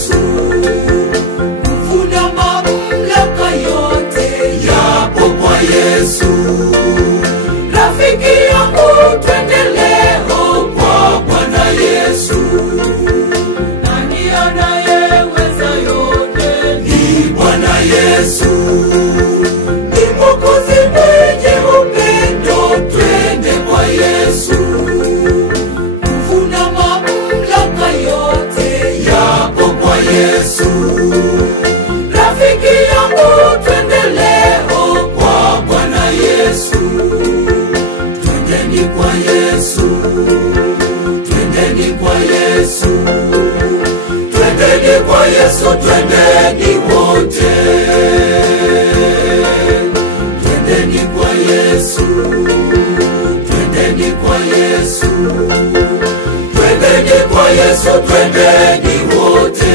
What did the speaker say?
Yesu. Nguvu na mamlaka yote yapo kwa Yesu. Rafiki yangu twende leo kwa Bwana Yesu. Nani anayeweza yote? Ni Bwana Yesu. Ni Mwokozi mwenye upendo, twende kwa Yesu. Nguvu na mamlaka yote yapo kwa Yesu. Rafiki yangu twende leo kwa Bwana Yesu. Twendeni kwa Yesu. Twendeni kwa Yesu. Twendeni kwa Yesu, twendeni wote. Twendeni kwa Yesu. Twendeni kwa Yesu. Twendeni kwa Yesu, twendeni wote.